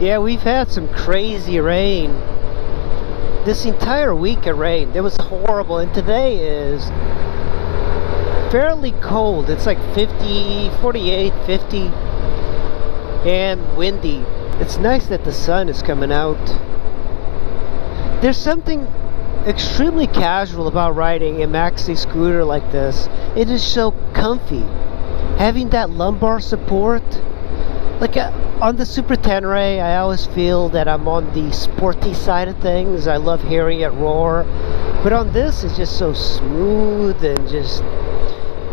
Yeah, we've had some crazy rain. This entire week it rained. It was horrible, and today is fairly cold. It's like 50, 48, 50, and windy. It's nice that the sun is coming out. There's something extremely casual about riding a maxi scooter like this. It is so comfy. Having that lumbar support, like on the Super Tenere, I always feel that I'm on the sporty side of things. I love hearing it roar. But on this, it's just so smooth, and just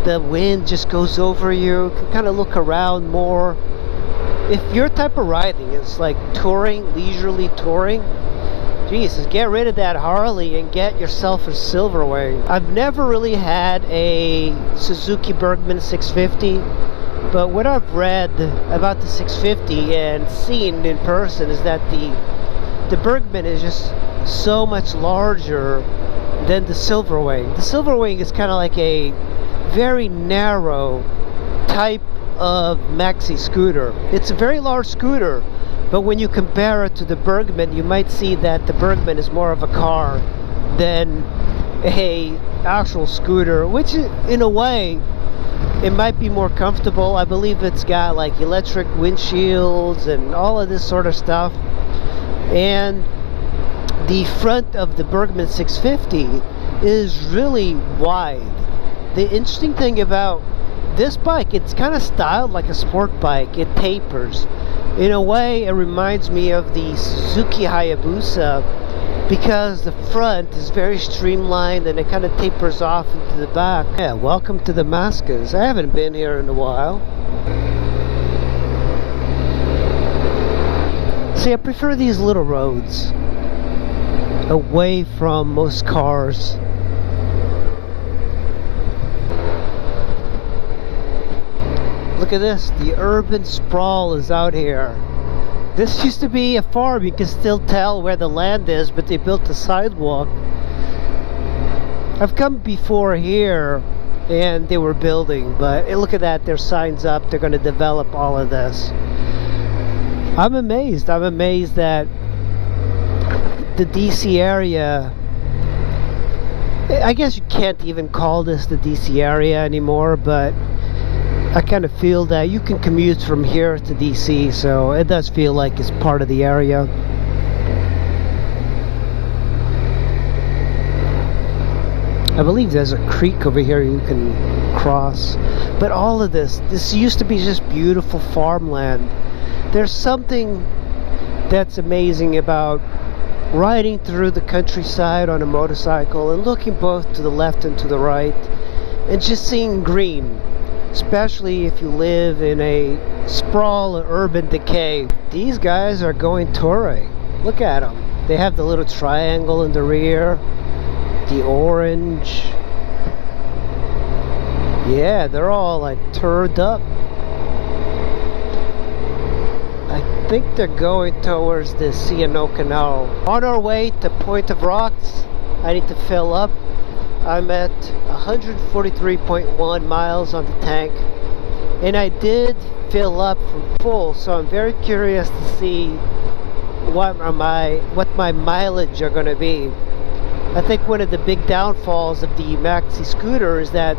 the wind just goes over you. You can kind of look around more. If your type of riding is like touring, leisurely touring, Jesus, get rid of that Harley and get yourself a Silverwing. I've never really had a Suzuki Bergman 650. But what I've read about the 650 and seen in person is that the Bergman is just so much larger than the Silverwing. The Silverwing is kind of like a very narrow type of maxi scooter. It's a very large scooter, but when you compare it to the Bergman, you might see that the Bergman is more of a car than a actual scooter, which in a way it might be more comfortable. I believe it's got like electric windshields and all of this sort of stuff. And the front of the Bergman 650 is really wide. The interesting thing about this bike, it's kind of styled like a sport bike. It tapers. In a way, it reminds me of the Suzuki Hayabusa, because the front is very streamlined and it kind of tapers off into the back. Yeah, welcome to Damascus. I haven't been here in a while. See, I prefer these little roads away from most cars. Look at this, the urban sprawl is out here. This used to be a farm. You can still tell where the land is, but they built a sidewalk. I've come before here and they were building, but look at that, there's signs up. They're going to develop all of this. I'm amazed that the DC area, I guess you can't even call this the DC area anymore, but I kind of feel that you can commute from here to DC, so it does feel like it's part of the area. I believe there's a creek over here you can cross. But all of this used to be just beautiful farmland. There's something that's amazing about riding through the countryside on a motorcycle and looking both to the left and to the right and just seeing green. Especially if you live in a sprawl or urban decay. These guys are going touring. Look at them. They have the little triangle in the rear, the orange. Yeah, they're all like turned up. I think they're going towards the C&O Canal. On our way to Point of Rocks, I need to fill up. I'm at 143.1 miles on the tank, and I did fill up from full, so I'm very curious to see what my mileage are going to be. I think one of the big downfalls of the maxi scooter is that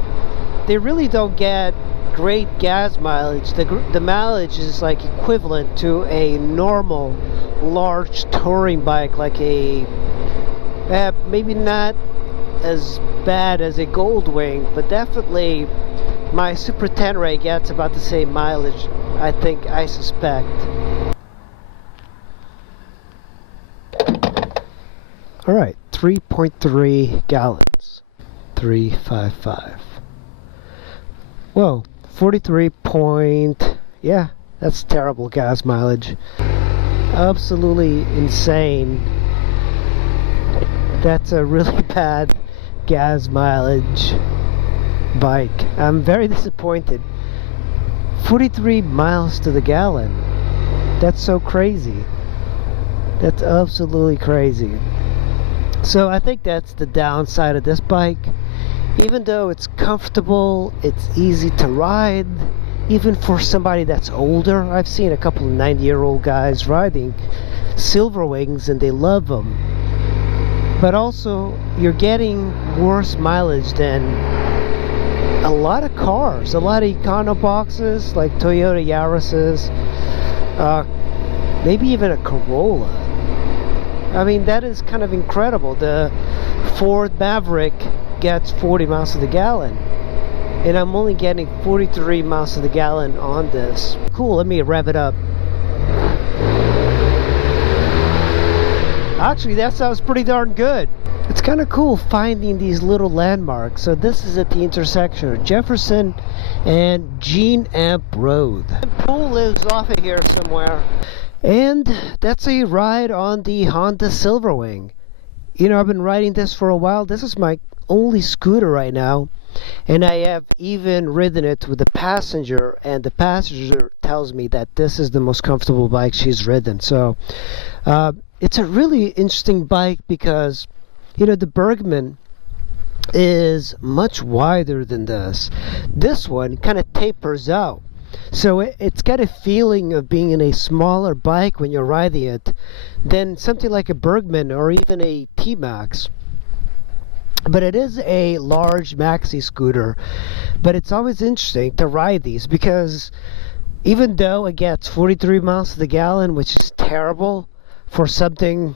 they really don't get great gas mileage. The mileage is like equivalent to a normal large touring bike, like a maybe not as bad as a Goldwing, but definitely my Super Tenere gets about the same mileage, I suspect. Alright, 3.3 gallons. 355. Whoa, 43 point... yeah, that's terrible gas mileage. Absolutely insane. That's a really bad gas mileage bike. I'm very disappointed. 43 miles to the gallon. That's so crazy. That's absolutely crazy. So I think that's the downside of this bike. Even though it's comfortable, it's easy to ride, even for somebody that's older. I've seen a couple of 90-year-old guys riding Silverwings and they love them. But also, you're getting worse mileage than a lot of cars, a lot of econo boxes like Toyota Yaris's, maybe even a Corolla. I mean, that is kind of incredible. The Ford Maverick gets 40 miles to the gallon, and I'm only getting 43 miles to the gallon on this. Cool, let me rev it up. Actually, that sounds pretty darn good. It's kind of cool finding these little landmarks. So this is at the intersection of Jefferson and Gene Amp Road. Pool lives off of here somewhere. And that's a ride on the Honda Silverwing. You know, I've been riding this for a while. This is my only scooter right now. And I have even ridden it with a passenger. And the passenger tells me that this is the most comfortable bike she's ridden. So it's a really interesting bike because, you know, the Bergman is much wider than this. This one kind of tapers out. So it's got a feeling of being in a smaller bike when you're riding it than something like a Bergman or even a T-Max. But it is a large maxi scooter. But it's always interesting to ride these because even though it gets 43 miles to the gallon, which is terrible for something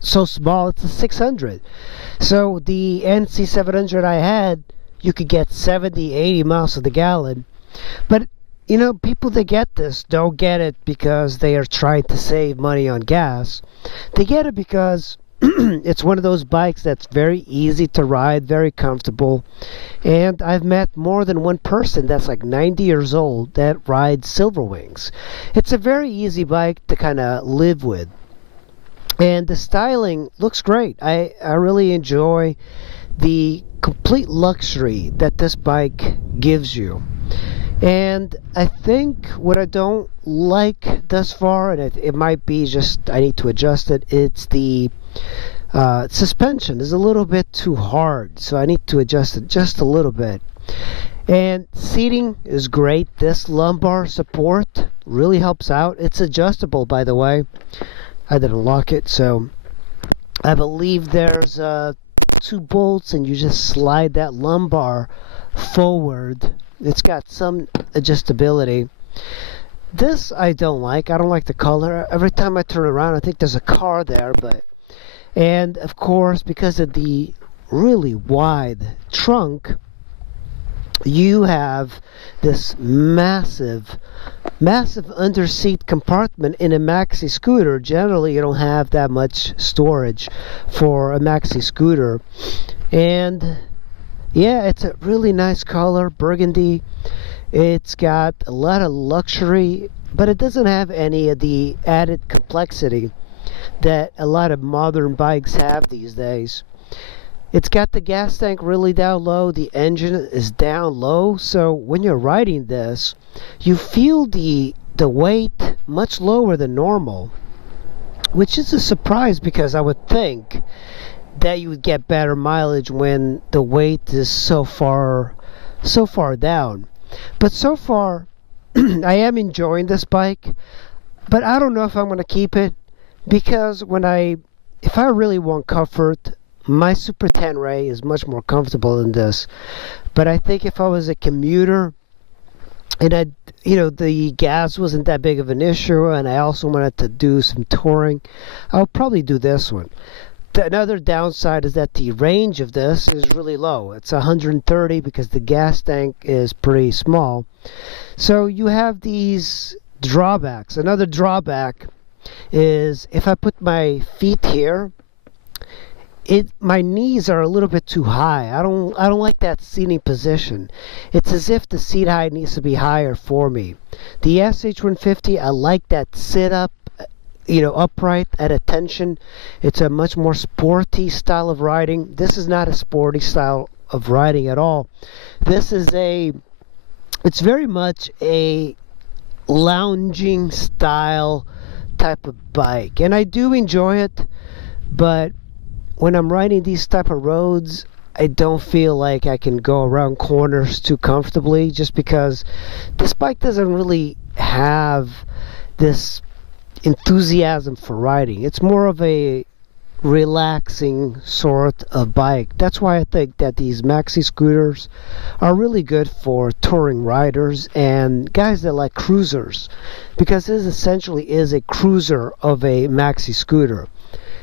so small, it's a 600. So the NC700 I had, you could get 70, 80 miles to the gallon. But, you know, people that get this don't get it because they are trying to save money on gas. They get it because it's one of those bikes that's very easy to ride, very comfortable. And I've met more than one person that's like 90 years old that rides Silverwings. It's a very easy bike to kind of live with. And the styling looks great. I really enjoy the complete luxury that this bike gives you. And I think what I don't like thus far, and it might be just I need to adjust it, it's the suspension is a little bit too hard, so I need to adjust it just a little bit. And seating is great. This lumbar support really helps out. It's adjustable, by the way. I didn't lock it, so I believe there's 2 bolts and you just slide that lumbar forward. It's got some adjustability. This I don't like. I don't like the color. Every time I turn around, I think there's a car there. And of course, because of the really wide trunk, you have this massive underseat compartment in a maxi scooter. Generally, you don't have that much storage for a maxi scooter. And yeah, it's a really nice color, burgundy. It's got a lot of luxury, but it doesn't have any of the added complexity that a lot of modern bikes have these days. It's got the gas tank really down low. The engine is down low. So when you're riding this, you feel the weight much lower than normal, which is a surprise because I would think that you would get better mileage when the weight is so far down. But so far, I am enjoying this bike, but I don't know if I'm going to keep it because if I really want comfort, my Super 10 Ray is much more comfortable than this. But I think if I was a commuter and the gas wasn't that big of an issue and I also wanted to do some touring, I'll probably do this one. Another downside is that the range of this is really low. It's 130 because the gas tank is pretty small. So you have these drawbacks. Another drawback is if I put my feet here, my knees are a little bit too high. I don't like that seating position. It's as if the seat height needs to be higher for me. The SH150, I like that sit up, upright at attention. It's a much more sporty style of riding. This is not a sporty style of riding at all. This is it's very much a lounging style type of bike, and I do enjoy it, but when I'm riding these type of roads, I don't feel like I can go around corners too comfortably, just because this bike doesn't really have this enthusiasm for riding. It's more of a relaxing sort of bike. That's why I think that these maxi scooters are really good for touring riders and guys that like cruisers, because this essentially is a cruiser of a maxi scooter.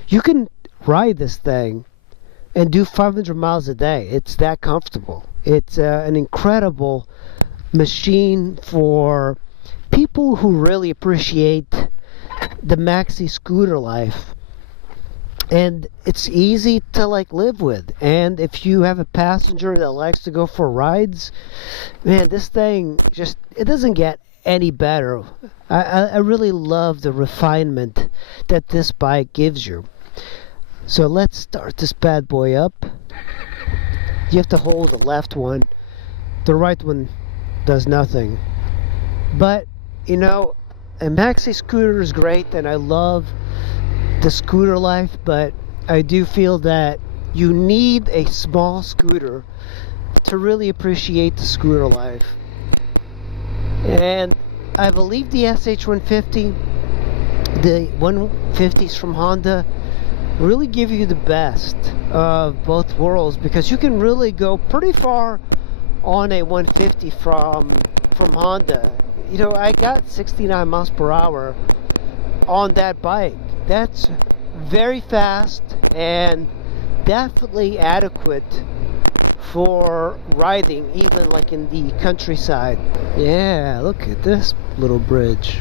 You can ride this thing and do 500 miles a day. It's that comfortable. It's an incredible machine for people who really appreciate the maxi scooter life. And it's easy to like live with. And if you have a passenger that likes to go for rides, man, this thing just, it doesn't get any better. I really love the refinement that this bike gives you. So let's start this bad boy up. You have to hold the left one. The right one does nothing. But, you know, a maxi scooter is great, and I love the scooter life, but I do feel that you need a small scooter to really appreciate the scooter life. And I believe the SH150, the 150s from Honda, really give you the best of both worlds, because you can really go pretty far on a 150 from Honda. You know, I got 69 miles per hour on that bike. That's very fast and definitely adequate for riding, even like in the countryside. Yeah, look at this little bridge.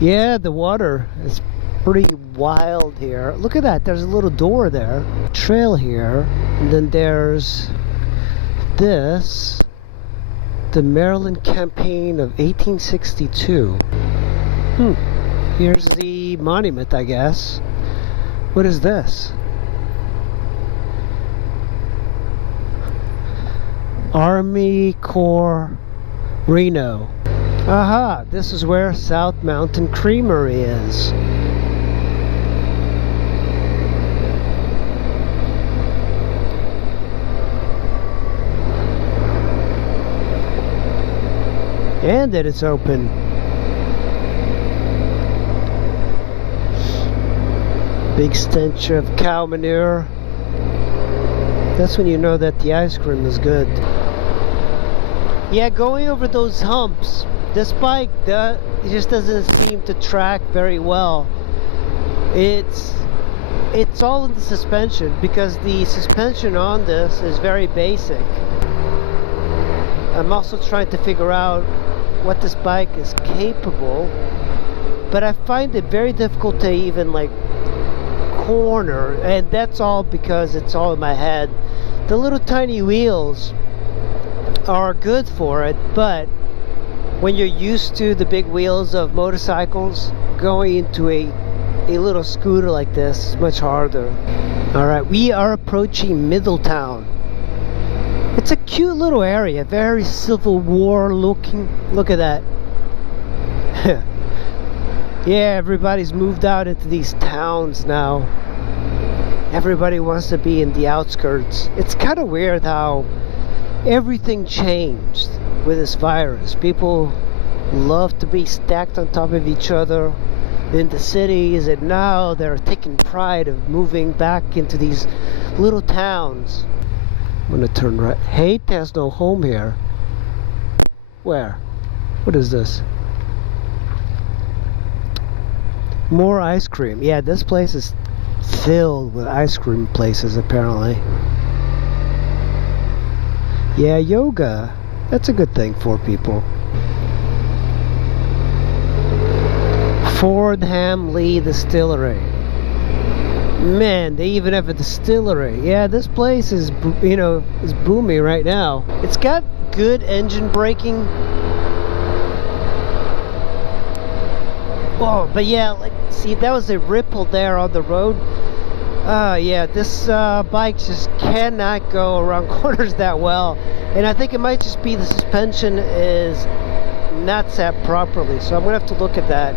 Yeah, the water is pretty wild here. Look at that, there's a little door there, trail here, and then there's this, the Maryland campaign of 1862. Here's the monument, I guess. What is this? Army Corps Reno. Aha, this is where South Mountain Creamery is. And that it's open. Big stench of cow manure. That's when you know that the ice cream is good. Yeah, going over those humps, this bike it just doesn't seem to track very well. It's all in the suspension, because the suspension on this is very basic. I'm also trying to figure out what this bike is capable, but I find it very difficult to even like corner, and that's all because it's all in my head. The little tiny wheels are good for it, but when you're used to the big wheels of motorcycles, going into a little scooter like this is much harder. Alright, we are approaching Middletown. It's a cute little area, very Civil War looking. Look at that. Yeah, everybody's moved out into these towns now. Everybody wants to be in the outskirts. It's kind of weird how everything changed with this virus. People love to be stacked on top of each other in the cities, and now they're taking pride of moving back into these little towns. I'm gonna turn right. Hate has no home here. Where? What is this? More ice cream. Yeah, this place is filled with ice cream places apparently. Yeah, yoga. That's a good thing for people. Fordham Lee Distillery. Man, they even have a distillery. Yeah, this place is, you know, is booming right now. It's got good engine braking. Oh, but yeah, like, see, that was a ripple there on the road. Yeah, this bike just cannot go around corners that well. And I think it might just be the suspension is not set properly. So I'm gonna have to look at that.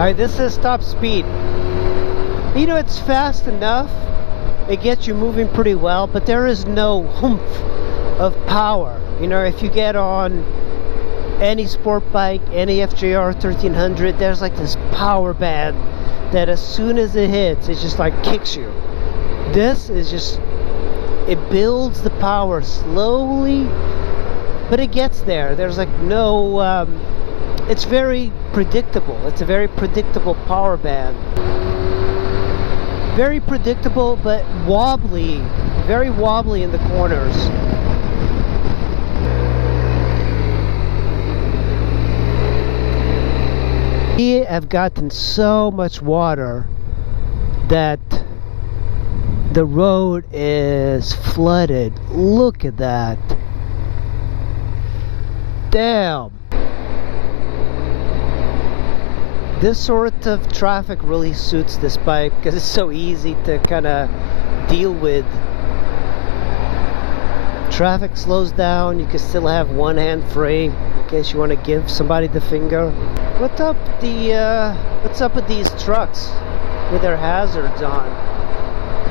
Alright, this is top speed. You know, it's fast enough. It gets you moving pretty well, but there is no oomph of power. You know, if you get on any sport bike, any FJR 1300, there's like this power band that as soon as it hits, it just like kicks you. This is just, it builds the power slowly, but it gets there. There's like no, it's very predictable. It's a very predictable power band. Very predictable, but wobbly, very wobbly in the corners. We have gotten so much water that the road is flooded. Look at that. Damn. This sort of traffic really suits this bike because it's so easy to kind of deal with. Traffic slows down, you can still have one hand free in case you want to give somebody the finger. What's up with these trucks with their hazards on?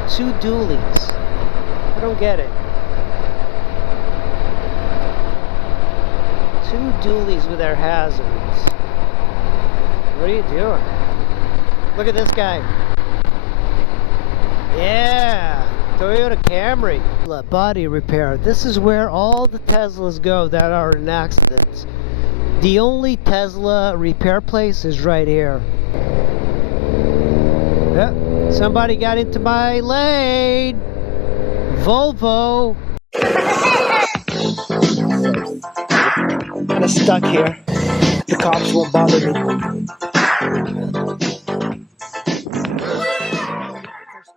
2 dualies. I don't get it. 2 dualies with their hazards. What are you doing? Look at this guy. Yeah, Toyota Camry. Body repair. This is where all the Teslas go that are in accidents. The only Tesla repair place is right here. Yep, somebody got into my lane. Volvo. Kind of stuck here. The cops won't bother me.